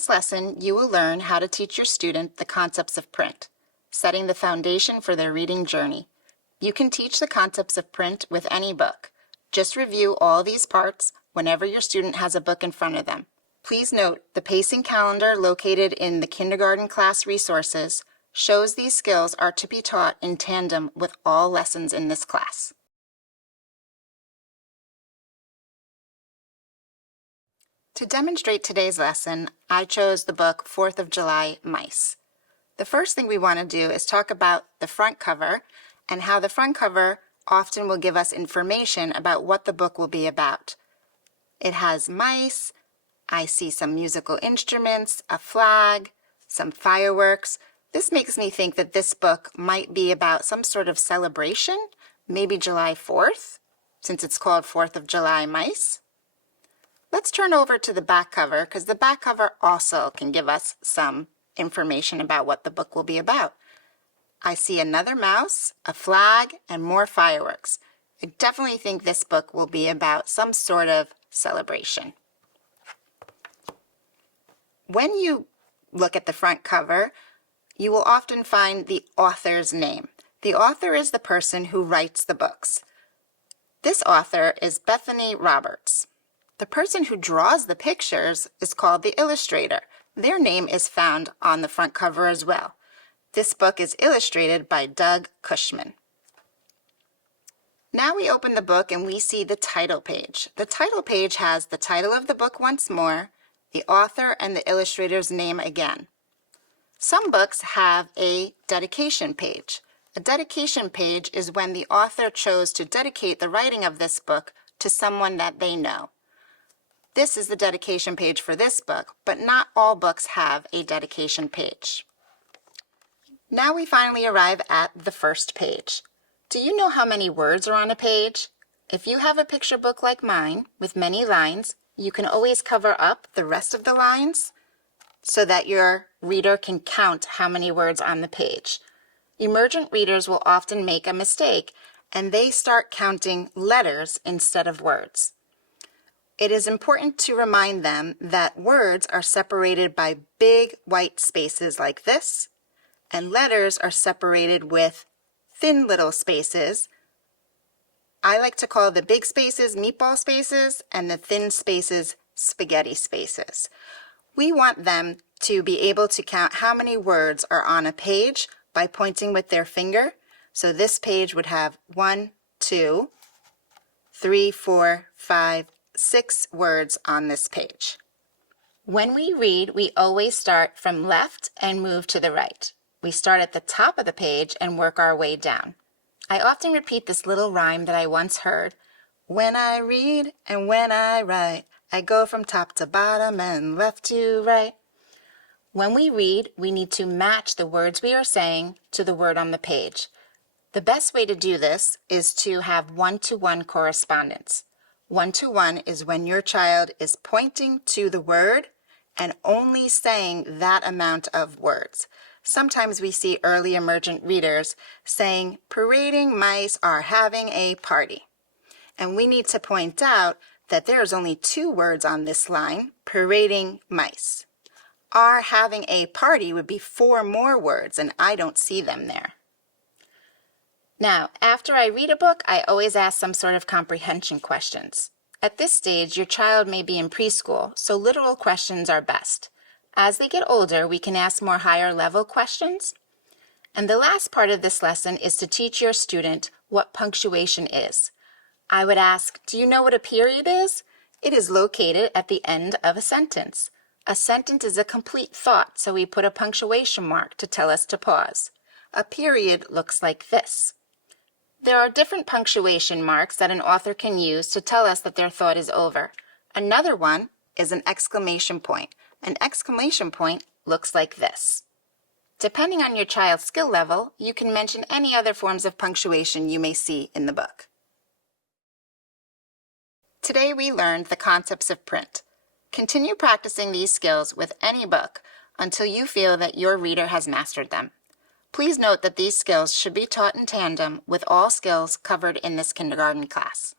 this lesson, you will learn how to teach your student the concepts of print, setting the foundation for their reading journey. You can teach the concepts of print with any book. Just review all these parts whenever your student has a book in front of them. Please note, the pacing calendar located in the kindergarten class resources shows these skills are to be taught in tandem with all lessons in this class. To demonstrate today's lesson, I chose the book 4th of July Mice. The first thing we want to do is talk about the front cover and how the front cover often will give us information about what the book will be about. It has mice, I see some musical instruments, a flag, some fireworks. This makes me think that this book might be about some sort of celebration, maybe July 4th, since it's called 4th of July Mice. Let's turn over to the back cover, because the back cover also can give us some information about what the book will be about. I see another mouse, a flag, and more fireworks. I definitely think this book will be about some sort of celebration. When you look at the front cover, you will often find the author's name. The author is the person who writes the books. This author is Bethany Roberts. The person who draws the pictures is called the illustrator. Their name is found on the front cover as well. This book is illustrated by Doug Cushman. Now we open the book and we see the title page. The title page has the title of the book once more, the author and the illustrator's name again. Some books have a dedication page. A dedication page is when the author chose to dedicate the writing of this book to someone that they know. This is the dedication page for this book, but not all books have a dedication page. Now we finally arrive at the first page. Do you know how many words are on a page? If you have a picture book like mine with many lines, you can always cover up the rest of the lines so that your reader can count how many words on the page. Emergent readers will often make a mistake and they start counting letters instead of words. It is important to remind them that words are separated by big white spaces like this, and letters are separated with thin little spaces. I like to call the big spaces meatball spaces and the thin spaces spaghetti spaces. We want them to be able to count how many words are on a page by pointing with their finger. So this page would have 1, 2, 3, 4, 5, 6 words on this page. When we read, we always start from left and move to the right. We start at the top of the page and work our way down. I often repeat this little rhyme that I once heard. When I read and when I write, I go from top to bottom and left to right. When we read, we need to match the words we are saying to the word on the page. The best way to do this is to have one-to-one correspondence. One-to-one is when your child is pointing to the word and only saying that amount of words. Sometimes we see early emergent readers saying, parading mice are having a party. And we need to point out that there's only 2 words on this line, parading mice. Are having a party would be 4 more words, and I don't see them there. Now, after I read a book, I always ask some sort of comprehension questions. At this stage, your child may be in preschool, so literal questions are best. As they get older, we can ask more higher level questions. And the last part of this lesson is to teach your student what punctuation is. I would ask, do you know what a period is? It is located at the end of a sentence. A sentence is a complete thought, so we put a punctuation mark to tell us to pause. A period looks like this. There are different punctuation marks that an author can use to tell us that their thought is over. Another one is an exclamation point. An exclamation point looks like this. Depending on your child's skill level, you can mention any other forms of punctuation you may see in the book. Today we learned the concepts of print. Continue practicing these skills with any book until you feel that your reader has mastered them. Please note that these skills should be taught in tandem with all skills covered in this kindergarten class.